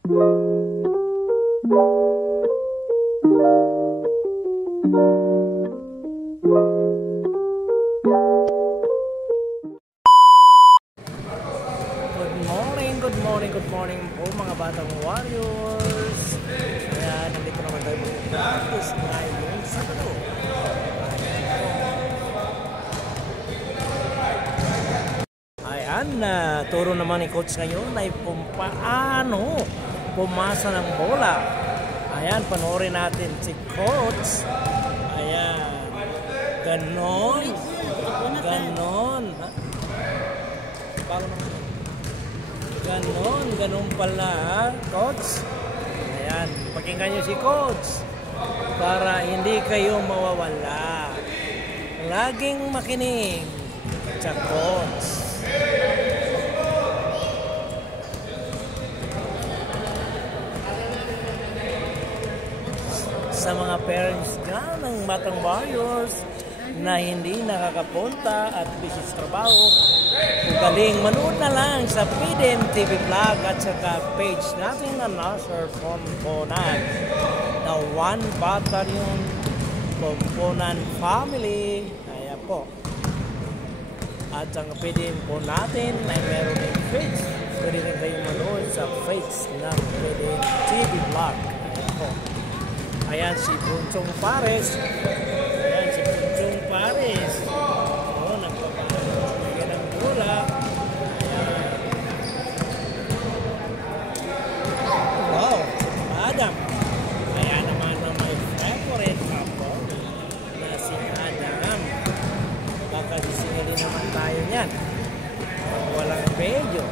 Good morning po mga batang Warriors. Ayan, nandito naman tayo mag-practice ngayong Sabado. Ayan, turo naman ni Coach ngayon ay kung paano pumasa ng bola. Ayan, panoorin natin si Coach. Ayan, ganon. Paano naman? Ganon pala, Coach. Ayan, pakinggan nyo si Coach para hindi kayo mawawala. Laging makinig sa Coach. Sa mga parents ka ng Batang Warriors na hindi nakakapunta at busy sa trabaho, ugaling manood na lang sa PDM TV Vlog at saka page natin na nasa Pomponan, the One Battalion Pomponan Family. Kaya po, at ang PDM po natin ay meron ng page, pwede rin kayo manood sa page ng PDM TV Vlog. Kaya po, ayan si Bunsong Pares. Oo, nagpapahalaga ng bola. Wow, Adam. Kaya naman na my favorite couple na si Adam. Baka sisingalin naman tayo niyan. Walang medyo.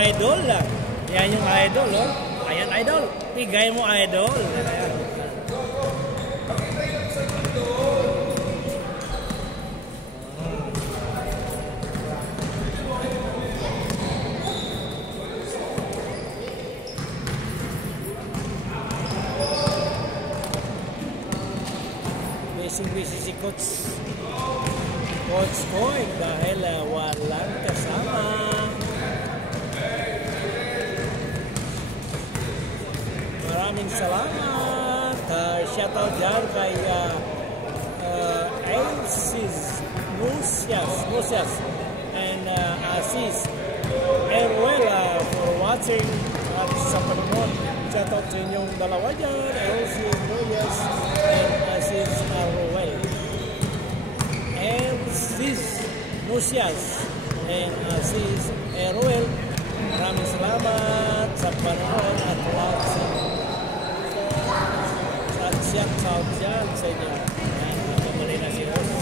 Idol lang. Yan yung idol, oh. Ayan, idol. Tigay mo, idol. Ayan. Busy si Coach Coy dahil walang kasama. Maraming salamat. Shoutout dyan kay Asis Lucias and Asis Eruela for watching at sa panunod. Shoutout sa inyong dalawa dyan, Asis Lucias and Asis Eruela. Asis Lucias and Asis Eruela, maraming salamat sa panunod at watching. Shout dyan sa inyo. Ayan, magpapalay na si Rose.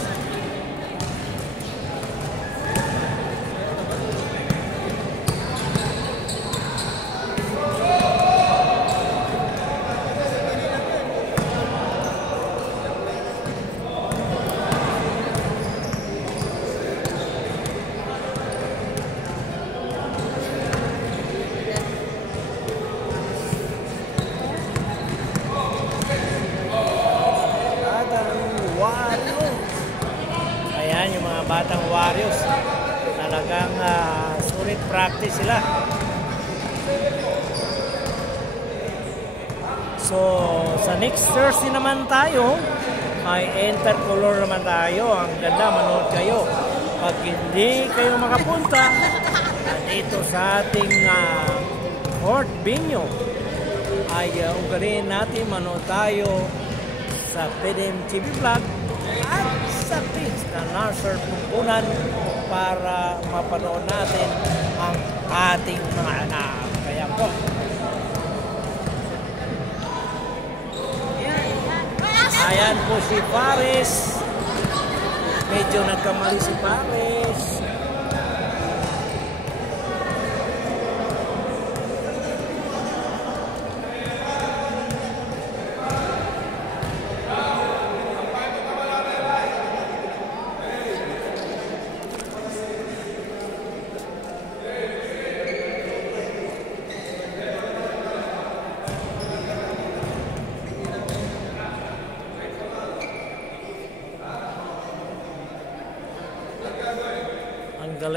Batang Warriors, talagang sulit practice sila. So sa next Thursday naman tayo ay intercolor naman tayo. Ang ganda, manood kayo. Pag hindi kayo makapunta dito sa ating Fort Binyo ay ugarin natin manood tayo sa PDM TV Vlog at sa page na nasa Pomponan para mapanood natin ang ating mga anak. Kaya po, ayan po si Pares. Medyo nagkamali si Pares.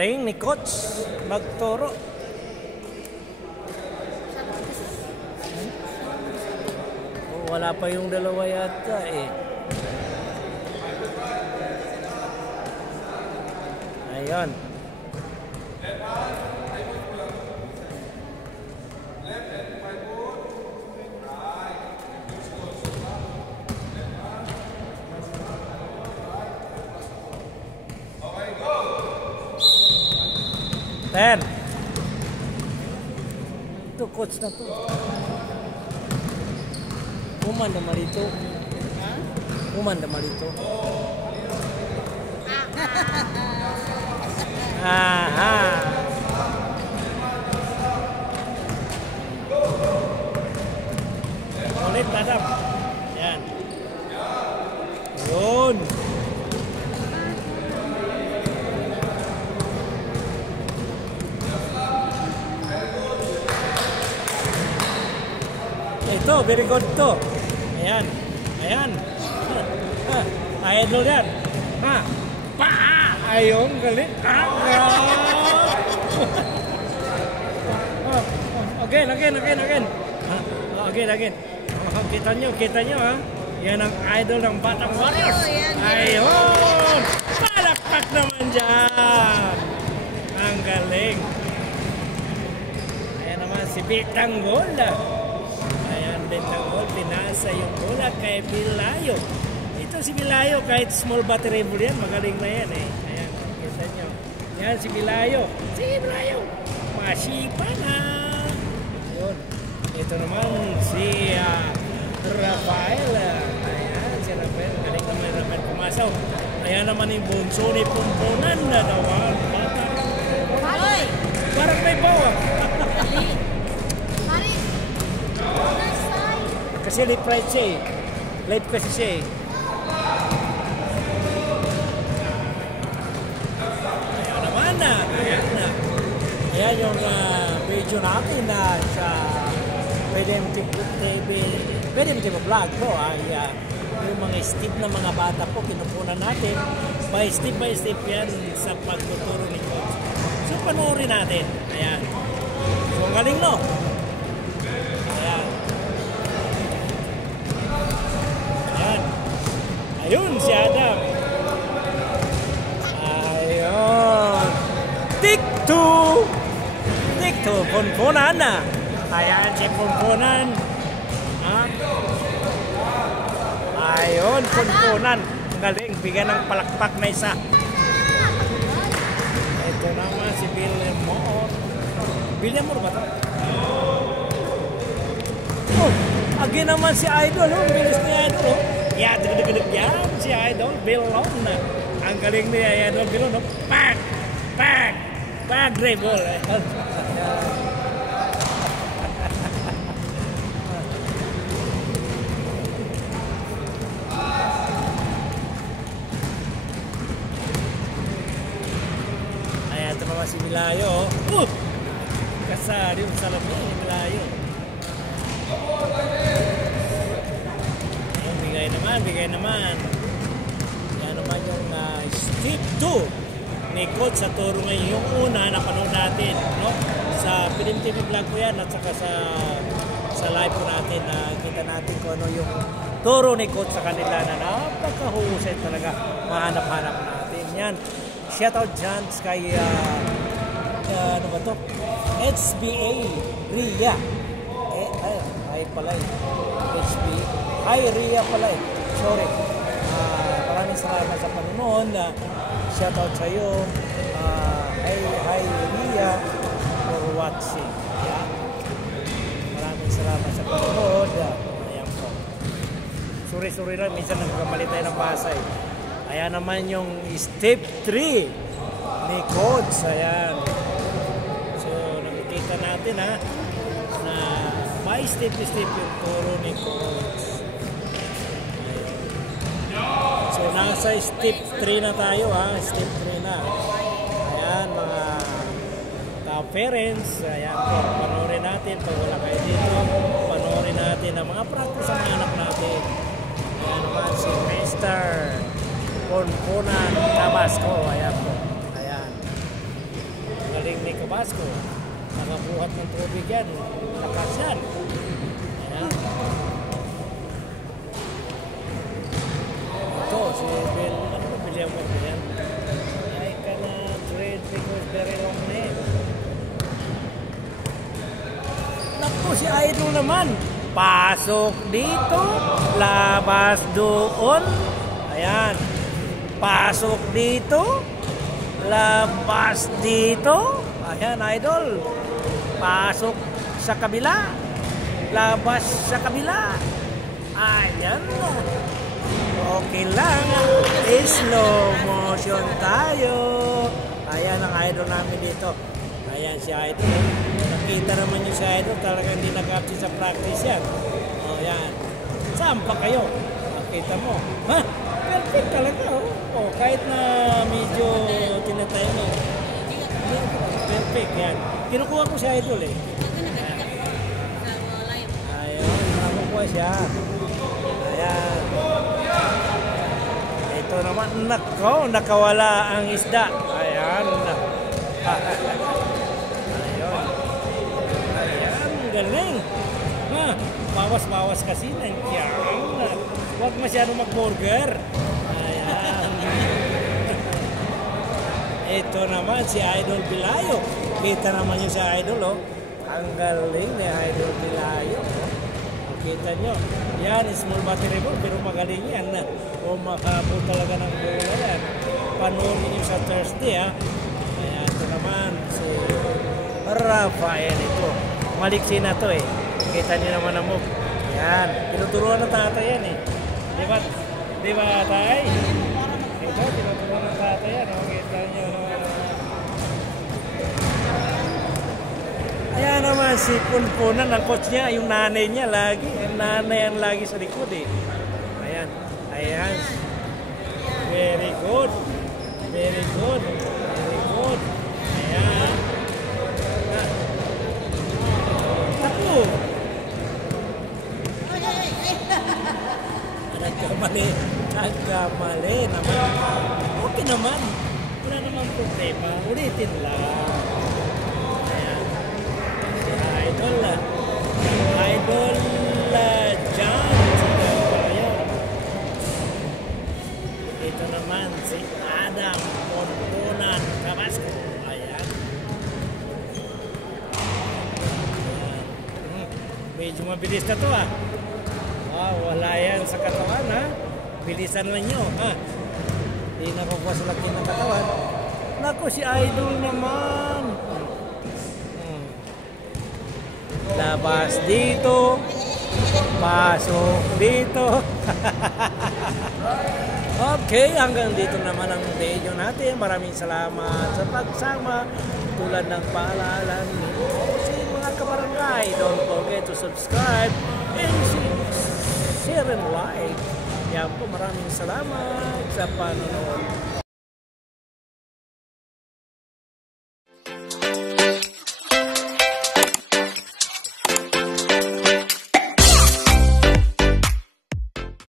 galing ni Coach magturo. Oh, wala pa yung dalawa yata eh. Ayun. Ten. Ito coach na to. Umanda malito. Umanda malito. Aha. Ulit tadap. Yan. Yun. Ito, very good to. Ayan. Ayan. Idol yan. Ha. Pa! Ayun, galing. Again. Again. Kita nyo ha. Yan ang idol ng Batang Warriors. Ayun. Palakpak naman dyan. Ang galing. Ayan naman si Bitanggol. Bitanggol, pinasa yung bola kay Bilayo. Ito si Bilayo, kahit small battery ball yan, magaling na yan eh. Ayan, kita nyo. Yan si Bilayo. Si Bilayo. Masipa na. Yun. Ito naman si Rafael. Ayan, si Rafael. Galing naman yung Rafael pumasaw. Ayan naman yung bunso ni Pumpunan na dawan. Parang may bawang. Kasi late price siya eh. Late kasi siya eh. Ayan naman na. Ayan na. Ayan yung video natin na sa PDM TV Vlog ko. Yung mga step na mga bata po, kinukunan natin. By step yan sa pagtuturo ni Coach. So panoorin natin. Ayan. So galing no? Ayun si Adam. Ayun. Tik-two. Punpunan na. Ayan si Punpunan. Ayun, Punpunan. Galing, bigyan ng palakpak na isa. Ito naman si Villamor. Villamor ba ito? Oh, again naman si Idol. Bilis ni Idol. Ya, deg-deg yan si Idol Bilon. Ang galing niya Idol Bilon. Pak! Dribble. Ayan, ito naman si Bilayo. Kasari yung salam niya si Bilayo. Bigay naman. Yan naman yung step 2 ni Coach sa turo ngayon. Yung una, napanood natin, no? Sa PDM TV Vlog ko yan at saka sa live ko natin. Kita natin kung ano yung turo ni Coach sa kanila na napakahusay talaga. Mahanap-hanap natin. Yan. Shoutout dyan kay ano ba to? HBA Ria. Ay pala eh. HBA. Hi Ria pala eh. Sorry. Maraming salamat sa panonood. Shoutout sa iyo. Hi Ria for watching. Yeah. Maraming salamat sa panonood. Ayan po. Sorry lang. Minsan nagkamali tayo ng basa eh. Ayan naman yung step 3 ni Coach. Ayan. So nakikita natin na by step yung turo ni Coach. So nasa step 3 na tayo step 3 na. Ayan mga parents, ayan po, panoorin natin pag wala kayo dito, panoorin natin ang mga practice ang anak natin. Ayan naman si Mr. Punpunan Tabasco, ayan po. Ayan. Tabasco. Nakabuhat ng tubig yan. Lakas yan. Ayan. Ito, si Bill, ano ba bilya mo ba yan? I cannot trade because very long name. Naku, si Idol naman. Pasok dito, labas doon. Ayan. Pasok dito, labas dito. Ayan, Idol. Pasok sa kabila, labas sa kabila. Ayan. Okay lang. Slow motion tayo. Ayan ang Idol namin dito. Ayan si Idol. Nakita naman yung si Idol. Talagang hindi nag-upsi sa practice yan. O yan. Saan pa kayo? Nakita mo. Ha? Perfect talaga. O kahit na medyo tinatay mo. Perfect yan. Kinukuha ko si Idol eh. Ayun. Nakukuha siya. Ayan. Ito naman. Nako. Nakawala ang isda. Ayan. Galing. Ha, bawas-bawas kasi nandiyan. Huwag masyadong mag-burger. Ayan. Ito naman si Idol Bilayo. Kita naman yung si Idol, oh. Ang galing ni Idol Bilayo. Kita nyo. Yan, small battery ball, pero magaling yan. O makabot talaga ng bola yan. Panoorin nyo sa Thursday, ha. Ayan, ito naman si Rafael ito. Maliksi na to eh. Kita niyo naman ang move. Yan. Tinuturuan ng tatay yan eh. Di ba tay? Ito, tinuturuan ng tatay yan. Kita niyo naman. Ayan naman si Punpunan. Ang coach niya, yung nanay niya lagi. Yung nanay ang lagi sa likod eh. Ayan. Ayan. Very good. Very good. Very good. Ayan. Nagkamali naman. Okay naman. Wala naman problema. Ulitin lang. Ayan. Idol. Idol John. Ayan. Ito naman si Adam Punpunan Tabasco. Ayan. Medyo mabilis na to ah. Wala yan sa katawan ha. Bilisan lang nyo ha. Hindi nakukuha sa laki ng katawan. Naku si Idol naman. Labas dito. Pasok dito. Okay, hanggang dito naman ang video natin. Maraming salamat sa pagsama. Tulad ng paalala ninyo sa mga kabarangay. Don't forget to subscribe and share and like. Yan po, maraming salamat sa panonood.